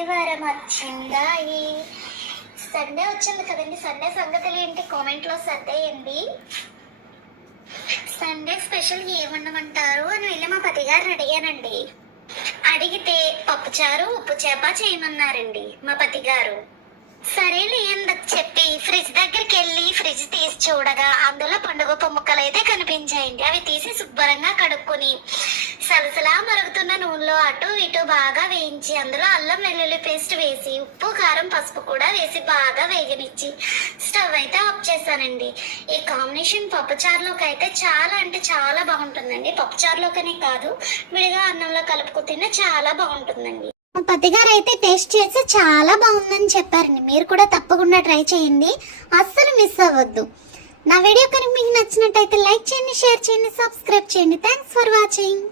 ఆదివారం వచ్చిందాయి. సండే వచ్చింది కదండి. సండే సంగతులు ఏంటి కామెంట్లో సర్దేయండి. సండే స్పెషల్ ఏమన్నమంటారు అని వెళ్ళి మా పతి గారిని అడిగానండి. అడిగితే పప్పుచారు ఉప్పు చేప చేయమన్నారండి మా పతి గారు. సరేలే ఎందుకు చెప్పి ఫ్రిడ్జ్ దగ్గరికి వెళ్ళి ఫ్రిడ్జ్ తీసి చూడగా అందులో పండుగ ముక్కలు అయితే కనిపించాయండి. అవి తీసి శుభ్రంగా కడుక్కొని సలసలా మరుగుతున్న నూనెలో అటు ఇటు బాగా వేయించి అందులో అల్లం వెల్లుల్లి పేస్ట్ వేసి ఉప్పు కారం పసుపు కూడా వేసి బాగా వేగనిచ్చి స్టవ్ అయితే ఆఫ్ చేశానండి. ఈ కాంబినేషన్ పప్పుచారులోకి అయితే చాలా అంటే చాలా బాగుంటుందండి. పప్పుచారులోకనే కాదు, విడిగా అన్నంలో కలుపుకు తిన్నా చాలా బాగుంటుందండి. మా పతి గారు అయితే టేస్ట్ చేసి చాలా బాగుందని చెప్పారండి. మీరు కూడా తప్పకుండా ట్రై చేయండి, అస్సలు మిస్ అవ్వద్దు. నా వీడియో కనుక మీకు నచ్చినట్టయితే లైక్ చేయండి, షేర్ చేయండి, సబ్స్క్రైబ్ చేయండి. Thanks for watching.